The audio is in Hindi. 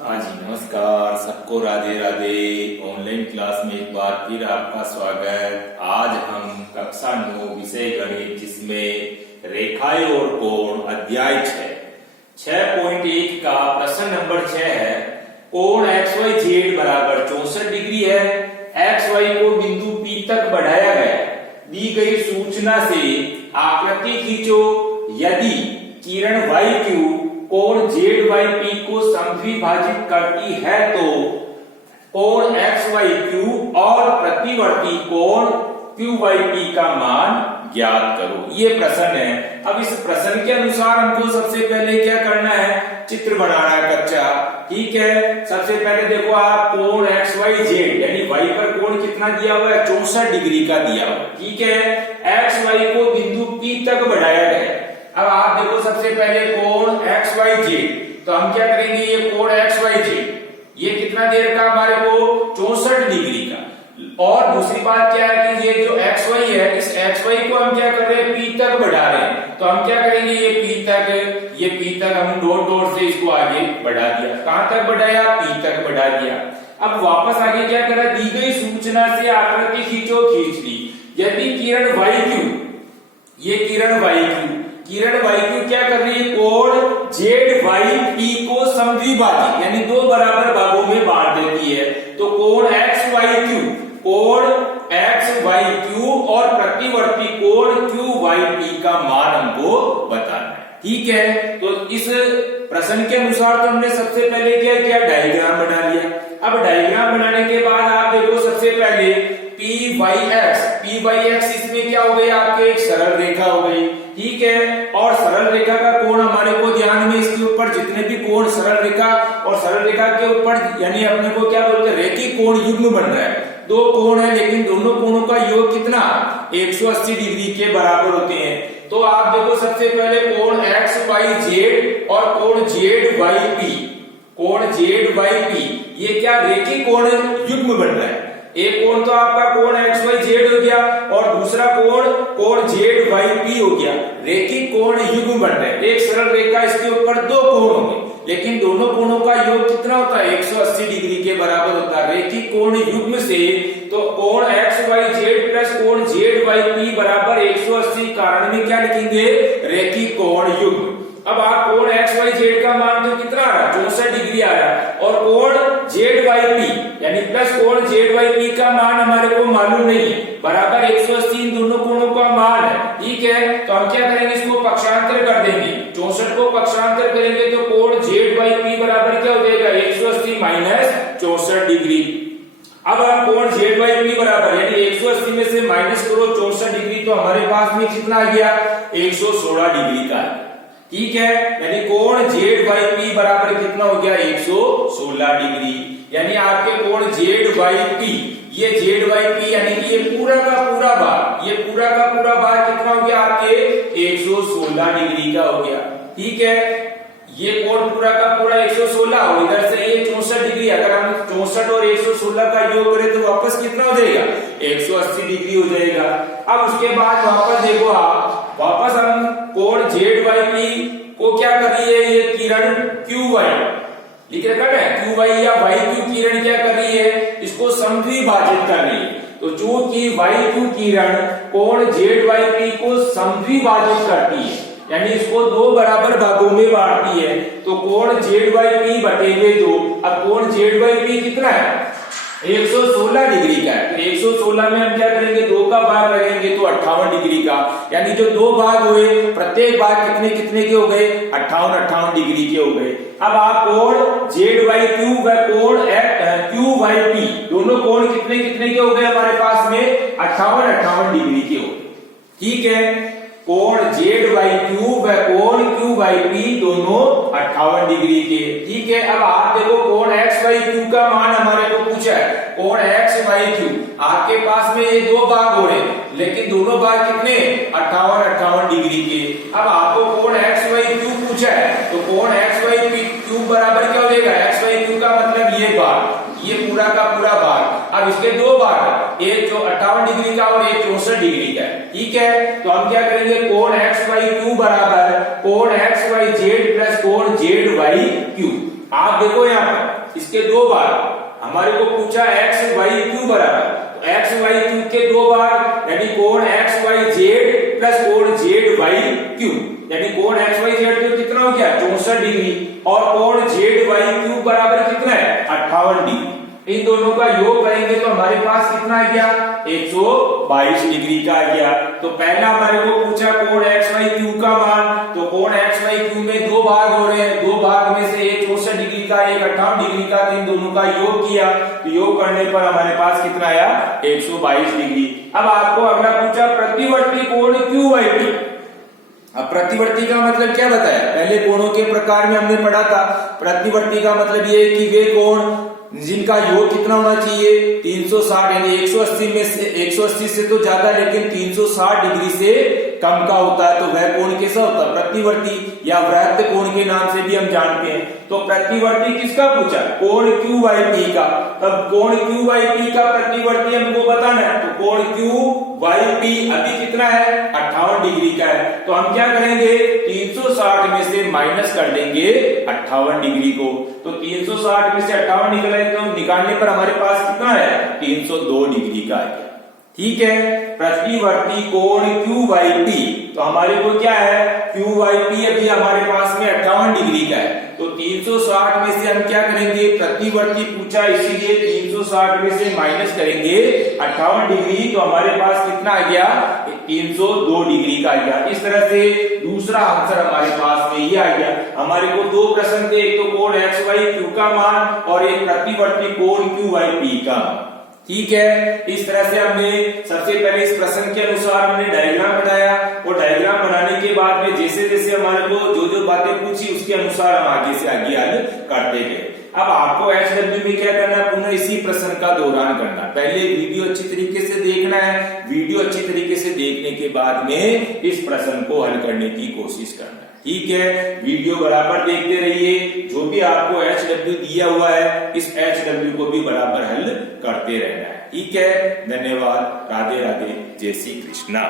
हाँ जी, नमस्कार सबको, राधे राधे। ऑनलाइन क्लास में एक बार फिर आपका स्वागत। आज हम कक्षा 9 विषय गणित, जिसमें रेखाएं और कोण, अध्याय 6.1 का प्रश्न नंबर 6 है। कोण XYZ बराबर 64 डिग्री है। XY को बिंदु P तक बढ़ाया गया। दी गई सूचना से आकृति खींचो। यदि किरण YQ कोण ZYP को समद्विभाजित करती है तो कोण XYQ और प्रतिवर्ती कोण QYP का मान ज्ञात करो। ये प्रश्न है। अब इस प्रश्न के अनुसार हमको सबसे पहले क्या करना है, चित्र बनाना है कच्चा। ठीक है, सबसे पहले देखो आप, कोण XYZ यानी Y पर कोण कितना दिया हुआ है, 64 डिग्री का दिया हुआ। ठीक है, XY को बिंदु P तक बढ़ाया गया है। अब आप देखो सबसे पहले कोण XYZ, तो हम क्या करेंगे, ये कोण XYZ ये कितना देर का, हमारे को 64 डिग्री का। और दूसरी बात क्या है कि ये जो XY है, इस XY को हम क्या कर रहे हैं, P तक बढ़ा रहे हैं। तो हम क्या करेंगे, ये P तक हम डॉट डॉट से इसको आगे बढ़ा दिया। कहां तक बढ़ाया, P तक बढ़ा दिया। अब वापस आगे क्या करा, दी गई सूचना से आकृति खींचो, खींच ली। यदि किरण YQ, ये किरण YQ क्या कर रही है, कोण ZYP को समद्विभाजित यानी दो बराबर भागों में बांट देती है। तो कोण XYQ और प्रतिवर्ती कोण QYP का मान हमको बताना है। ठीक है, तो इस प्रश्न के अनुसार तो हमने सबसे पहले क्या किया, डायग्राम बना लिया। अब डायग्राम बनाने के बाद आप देखो सबसे पहले PYX इसमें क्या हो गई, आपके एक सरल रेखा हो गई। ठीक है, और सरल रेखा का कोण हमारे को ध्यान में, इसके ऊपर जितने भी कोण सरल रेखा और सरल रेखा के ऊपर यानी अपने को क्या बोलते हैं, रेखीय कोण युग्म बन रहा है। दो कोण है, लेकिन दोनों कोणों का योग कितना, 180 डिग्री के बराबर होते हैं। तो आप देखो सबसे पहले कोण XYZ और कोण ZYP, ये क्या रेखीय कोण युग्म बन रहा है। एक कोण तो आपका कोण XYZ हो गया और दूसरा कोण ZYP हो गया। रेखीय कोण युग्म बन रहे हैं। एक सरल रेखा, इसके ऊपर दो कोण होंगे, लेकिन दोनों कोणों का योग कितना होता है, 180 डिग्री के बराबर होता है। रेखीय कोण युग्म से तो कोण XYZ प्लस कोण ZYP बराबर 180, कारण में क्या लिखेंगे, रेखीय कोण युग्म। अब आप कोण XYZ का मान तो कितना आ रहा, 64 डिग्री आ रहा, और कोण ZYP यानी प्लस कोण ZYP का मान हमारे को मालूम नहीं है, बराबर 180 इन दोनों कोणों का मान है। ठीक है, तो हम क्या करेंगे, इसको पक्षांतर कर देंगे। 64 को पक्षांतर करेंगे तो कोण ZYP बराबर क्या हो जाएगा, 180 माइनस 64 डिग्री। अब आप कोण ZYP बराबर यानी 180 में से माइनस करो 64 डिग्री, तो हमारे पास में कितना आ गया, 116 डिग्री का। ठीक है, यानी कोण ZYP बराबर कितना हो गया, 116 डिग्री। यानी आपके कोण ZYP, ये ZYP यानी कि ये पूरा का पूरा भाग कितना हो गया, आपके 116 डिग्री का हो गया। ठीक है, ये कोण पूरा का पूरा 116 और इधर से ये 64 डिग्री। अगर हम 64 और 116 का योग करें तो वापस कितना हो जाएगा, 180 डिग्री हो जाएगा। अब उसके बाद वापस देखो आप, वापस हम कोण ZYP को क्या कर रही है, ये किरण QY लिख रखा है, QY या YQ किरण क्या कर रही है, इसको समद्विभाजित कर रही है। तो चूंकि YQ किरण कोण ZYP को समद्विभाजित करती है यानी इसको दो बराबर भागों में बांटती है, तो कोण ZYP बटेगे 2। अब कोण ZYP कितना है, 116 डिग्री का है। तो 116 में हम क्या करेंगे, 2 का भाग लगेंगे तो 58 डिग्री का। यानी जो दो भाग हुए, प्रत्येक भाग कितने कितने के हो गए, 58 डिग्री के हो गए। अब आप कोण ZYQ व कोण QYP दोनों कोण कितने कितने के हो गए, हमारे पास में 58 डिग्री के हो गए। ठीक है, कोण ZYQ व कोण QYP दोनों 58 डिग्री के। ठीक है, अब आप देखो कोण XYQ का मान हमारे को पूछा है। कोण XYQ आपके पास में ये दो भाग हो रहे, लेकिन दोनों भाग कितने, 58 डिग्री के। अब आपको कोण XYQ पूछा है, तो कोण XYQ बराबर क्या हो जाएगा, XYQ का मतलब ये भाग, ये पूरा का पूरा भाग। अब इसके दो भाग, एक जो 58 डिग्री का और एक 64 डिग्री का। ठीक है, तो हम क्या करेंगे, कोण XYQ बराबर कोण XYZ प्लस कोण ZYQ। आप देखो यहाँ पर इसके दो भाग, हमारे को पूछा एक्स वाई क्यू बराबर, तो एक्स वाई क्यू के दो भाग यानी कोण एक्स वाई जेड प्लस कोण जेड वाई क्यू, यानी कोण एक्स वाई जेड क्यू कितना हो गया 64 डिग्री और कोण जेड वाई क्यू बराबर कितना है 58 डिग्री। इन दोनों का योग करेंगे तो हमारे पास कितना आ गया 122 डिग्री का आ गया। तो पहला हमारे को पूछा कोण एक्स वाई क्यू का मान, तो कोण एक्स वाई क्यू में दो भाग हो रहे हैं, दो भाग में से एक 64 डिग्री का एक 58 डिग्री का, तो इन दोनों का योग किया तो योग करने पर हमारे पास कितना आया 122 डिग्री। अब आपको अगला पूछा प्रतिवर्ती कोण क्यू वाई पी। अब प्रतिवर्ती का मतलब क्या बताया, पहले कोणों के प्रकार में हमने पढ़ा था। प्रतिवर्ती का मतलब ये कि वे कोण जिनका योग कितना होना चाहिए 360 यानी 180 में से 180 से तो ज्यादा लेकिन 360 डिग्री से कम का होता है, तो वह कोण कैसा होता है प्रतिवर्ती या वृत्त कोण के नाम से भी हम जानते हैं। तो प्रतिवर्ती किसका पूछा कोण क्यू वाई पी का। तब कोण क्यू वाई पी का प्रतिवर्ती हमको बताना है, तो कोण क्यू वाई पी अभी कितना है 58 डिग्री का है, तो हम क्या करेंगे 360 में से माइनस कर देंगे 58 डिग्री को, तो 360 में से 58 निकले तो निकालने पर हमारे पास कितना है 302 डिग्री का है। ठीक है, प्रतिवर्ती कोण क्यू वाई पी, तो हमारे को क्या है क्यू वाई पी अभी हमारे पास में 58 डिग्री का है, तो 360 में से हम क्या करेंगे प्रतिवर्ती पूछा इसीलिए 360 में से माइनस करेंगे 58 डिग्री, तो हमारे पास कितना आ गया 302 डिग्री का आ गया। इस तरह से दूसरा आंसर हमारे पास में ये आ गया। हमारे को दो प्रश्न थे, एक तो कोण एक्स वाई क्यू का मान और एक प्रतिवर्ती कोण क्यू वाई पी का। ठीक है, इस तरह से हमने सबसे पहले इस प्रश्न के अनुसार हमने डायग्राम बनाया और डायग्राम बनाने के बाद में जैसे जैसे हमारे को जो जो बातें पूछी उसके अनुसार हम आगे से आगे हल करते गए। अब आपको HW में क्या करना है, पुनः इसी प्रश्न का दोहरान करना है। पहले वीडियो अच्छी तरीके से देखना है, वीडियो अच्छी तरीके से देखने के बाद में इस प्रश्न को हल करने की कोशिश करना है। ठीक है, वीडियो बराबर देखते रहिए, जो भी आपको HW दिया हुआ है इस HW को भी बराबर हल करते रहना है। ठीक है, धन्यवाद, राधे राधे, जय श्री कृष्णा।